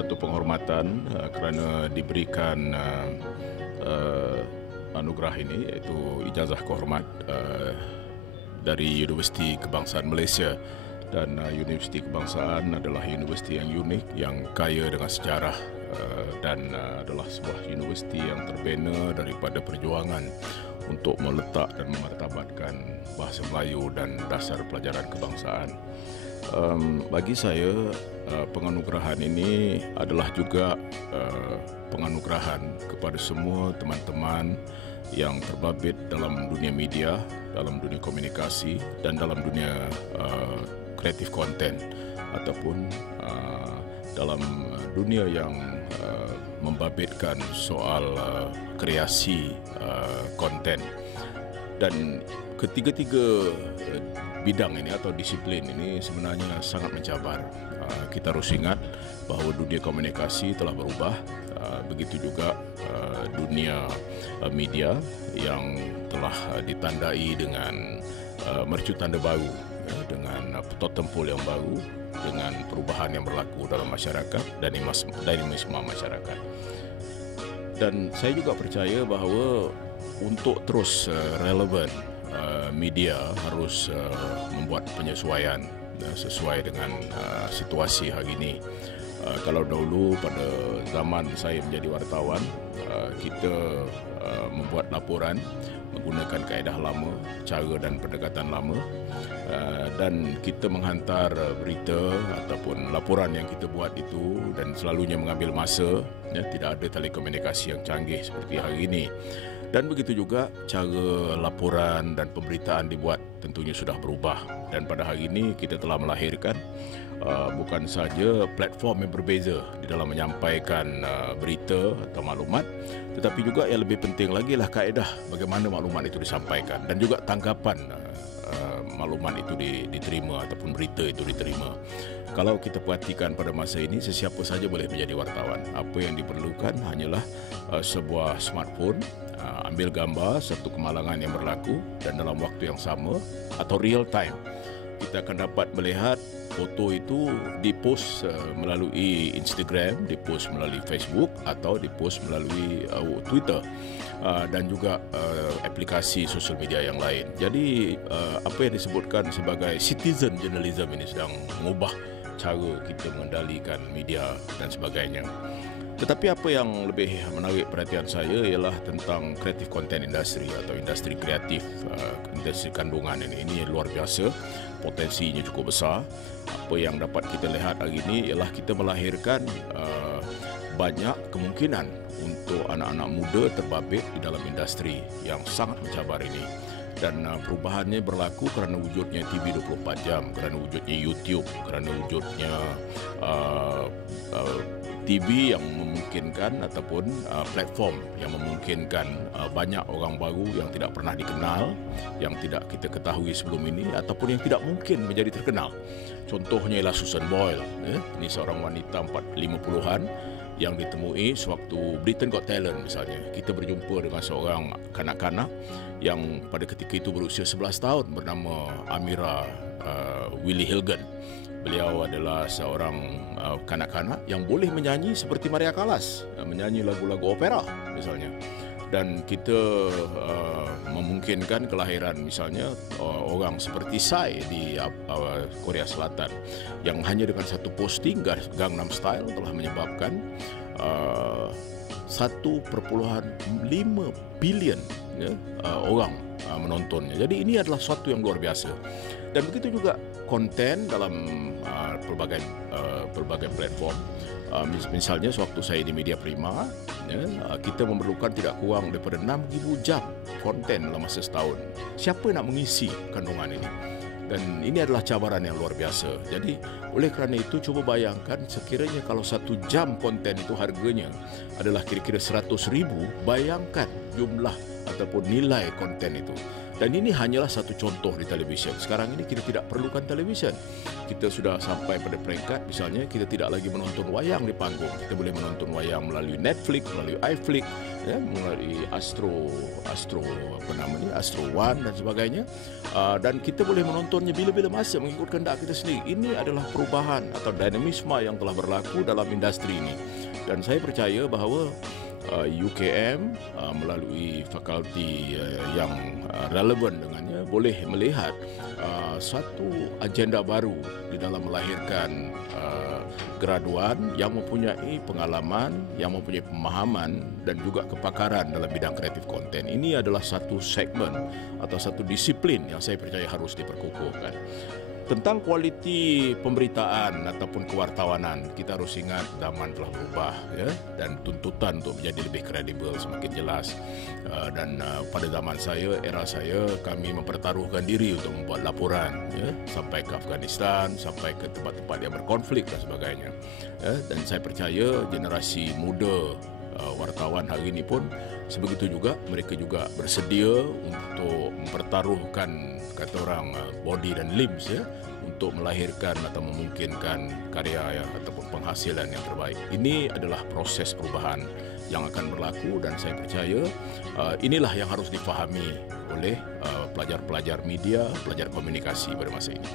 satu penghormatan kerana diberikan anugerah ini, iaitu ijazah kehormat dari Universiti Kebangsaan Malaysia. Dan Universiti Kebangsaan adalah universiti yang unik, yang kaya dengan sejarah, dan adalah sebuah universiti yang terbina daripada perjuangan untuk meletak dan memartabatkan bahasa Melayu dan dasar pelajaran kebangsaan. Bagi saya, penganugerahan ini adalah juga penganugerahan kepada semua teman-teman yang terbabit dalam dunia media, dalam dunia komunikasi dan dalam dunia kreatif konten, ataupun dalam dunia yang membabitkan soal kreasi konten. Dan ketiga-tiga bidang ini atau disiplin ini sebenarnya sangat mencabar. Kita harus ingat bahawa dunia komunikasi telah berubah, begitu juga dunia media yang telah ditandai dengan mercu tanda baru, dengan totempul yang baru, dengan perubahan yang berlaku dalam masyarakat dan dinamisme masyarakat. Dan saya juga percaya bahawa untuk terus relevan, media harus membuat penyesuaian sesuai dengan situasi hari ini. Kalau dahulu pada zaman saya menjadi wartawan, kita membuat laporan menggunakan kaedah lama, cara dan pendekatan lama, dan kita menghantar berita ataupun laporan yang kita buat itu, dan selalunya mengambil masa, tidak ada telekomunikasi yang canggih seperti hari ini. Dan begitu juga cara laporan dan pemberitaan dibuat tentunya sudah berubah. Dan pada hari ini kita telah melahirkan bukan saja platform yang berbeza di dalam menyampaikan berita atau maklumat, tetapi juga yang lebih penting lagi lah kaedah bagaimana maklumat itu disampaikan dan juga tanggapan maklumat itu diterima ataupun berita itu diterima. Kalau kita perhatikan pada masa ini, sesiapa saja boleh menjadi wartawan. Apa yang diperlukan hanyalah sebuah smartphone, ambil gambar satu kemalangan yang berlaku, dan dalam waktu yang sama atau real time kita akan dapat melihat foto itu dipost melalui Instagram, dipost melalui Facebook atau dipost melalui Twitter, dan juga aplikasi sosial media yang lain. Jadi apa yang disebutkan sebagai citizen journalism ini sedang mengubah cara kita mengendalikan media dan sebagainya. Tetapi apa yang lebih menarik perhatian saya ialah tentang kreatif konten industri atau industri kreatif, industri kandungan ini. Ini luar biasa, potensinya cukup besar. Apa yang dapat kita lihat hari ini ialah kita melahirkan banyak kemungkinan untuk anak-anak muda terbabit di dalam industri yang sangat mencabar ini. Dan perubahannya berlaku kerana wujudnya TV 24 jam, kerana wujudnya YouTube, kerana wujudnya TV yang memungkinkan ataupun platform yang memungkinkan banyak orang baru yang tidak pernah dikenal, yang tidak kita ketahui sebelum ini, ataupun yang tidak mungkin menjadi terkenal. Contohnya ialah Susan Boyle. Ini seorang wanita 50-an yang ditemui sewaktu Britain Got Talent misalnya. Kita berjumpa dengan seorang kanak-kanak yang pada ketika itu berusia 11 tahun bernama Amira Willie Hilgen. Beliau adalah seorang kanak-kanak yang boleh menyanyi seperti Maria Callas, menyanyi lagu-lagu opera misalnya. Dan kita memungkinkan kelahiran misalnya orang seperti Psy di Korea Selatan, yang hanya dengan satu posting Gangnam Style telah menyebabkan 1,5 bilion orang menontonnya. Jadi ini adalah sesuatu yang luar biasa. Dan begitu juga konten dalam pelbagai platform. Misalnya sewaktu saya di Media Prima, kita memerlukan tidak kurang daripada 6,000 jam konten dalam masa setahun. Siapa nak mengisi kandungan ini? Dan ini adalah cabaran yang luar biasa. Jadi oleh kerana itu, cuba bayangkan sekiranya kalau 1 jam konten itu harganya adalah kira-kira 100,000, bayangkan jumlah ataupun nilai konten itu. Dan ini hanyalah satu contoh di televisyen. Sekarang ini kita tidak perlukan televisyen. Kita sudah sampai pada peringkat misalnya kita tidak lagi menonton wayang di panggung. Kita boleh menonton wayang melalui Netflix, melalui iFlix, ya, melalui Astro One dan sebagainya. Dan kita boleh menontonnya bila-bila masa mengikut kehendak kita sendiri. Ini adalah perubahan atau dinamisme yang telah berlaku dalam industri ini. Dan saya percaya bahawa UKM melalui fakulti yang relevan dengannya boleh melihat satu agenda baru di dalam melahirkan graduan yang mempunyai pengalaman, yang mempunyai pemahaman dan juga kepakaran dalam bidang kreatif konten. Ini adalah satu segmen atau satu disiplin yang saya percaya harus diperkukuhkan. Tentang kualiti pemberitaan ataupun kewartawanan, kita harus ingat zaman telah berubah, ya, dan tuntutan untuk menjadi lebih kredibel semakin jelas. Dan pada zaman saya, era saya, kami mempertaruhkan diri untuk membuat laporan, ya, sampai ke Afghanistan, sampai ke tempat-tempat yang berkonflik dan sebagainya. Ya, dan saya percaya generasi muda wartawan hari ini pun sebegitu juga, mereka juga bersedia untuk mempertaruhkan kata orang body dan limbs, ya, untuk melahirkan atau memungkinkan karya, ya, ataupun penghasilan yang terbaik. Ini adalah proses perubahan yang akan berlaku dan saya percaya inilah yang harus difahami oleh pelajar-pelajar media, pelajar komunikasi pada masa ini.